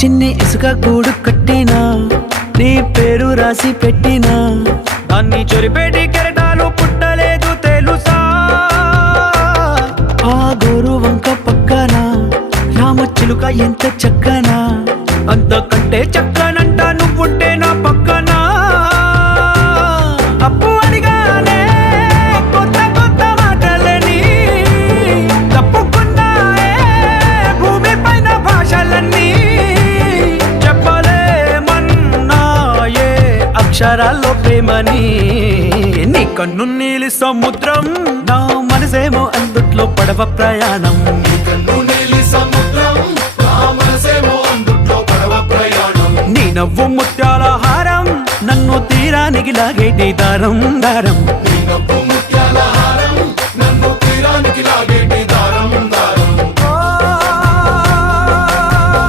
చిన్ని ఇసుక గూడు కట్టినా నీ పేరు రాసి పెట్టినా దాన్ని చెరిపేటి కెరటాలు పుట్టలేదు తెలుసా ఆ గోరు వంక పక్కన రామచిలుక ఎంత చక్కనా అంతకంటే చక్కనంట నువ్వుంటే నా పక్కన అప్పు అడిగానే కొత్త కొత్త మాటలని తప్పుకున్నాయే భూమి పైన భాషలన్నీ చెప్పలేమన్నాయే అక్షరాల్లో ప్రేమని నీ కన్ను నీలి సముద్రం నా మనసేమో అందుట్లో పడవ ప్రయాణం నీ నవ్వు ముత్యాల హారం నన్ను తీరానికి లాగేటి దారం దారం